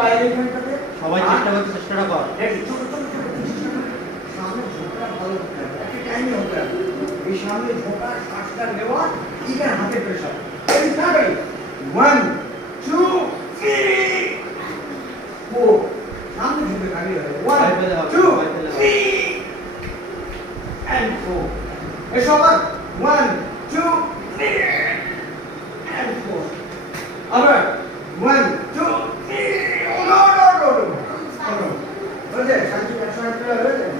পায়ের এখানটাতে সবাই চেষ্টা কর। ছোট ছোট ছোট সামনে ঝোঁকা ভালো হতে হবে, একটা টাইমে হতে হবে। এই সামনে ঝোঁকা শ্বাসটা নেওয়া, ইগার হাতে প্রেশার। এই তাড়াতাড়ি 1 2 3 4 সামনে ঝুঁকে খালি হবে 1 2 3 and 4 এসো আবার 1 2 3 and 4 আবার 1 2 3 oh no no no no ওকে শান্তি একশো এক করে হয়ে যাবে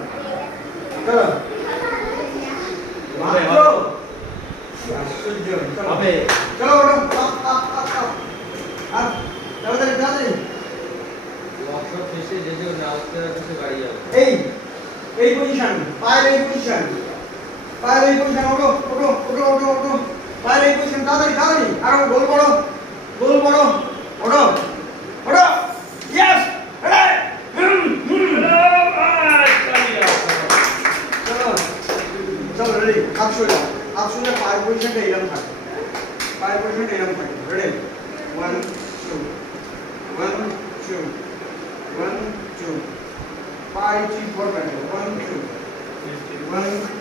চলো মাত্র আশ্চর্য হবে চলো ওঠো আপ আপ তাড়াতাড়ি তাড়াতাড়ি ওয়ার্কশপ শেষে যে না উঠতে রাখতে গাড়ি যাবে। এই পজিশন পায়ের এই পজিশন ওঠো ওঠো ওঠো ওঠো ওঠো পায়ের এই পজিশন তাড়াতাড়ি তাড়াতাড়ি আর গোল করো ওঠো ওঠো ইয়েস চলো রেডি হাত শুনে পায়ের পজিশনটা এরকম থাকে রেডি 1 2 1 2 1 2 5 3 4 1 2 1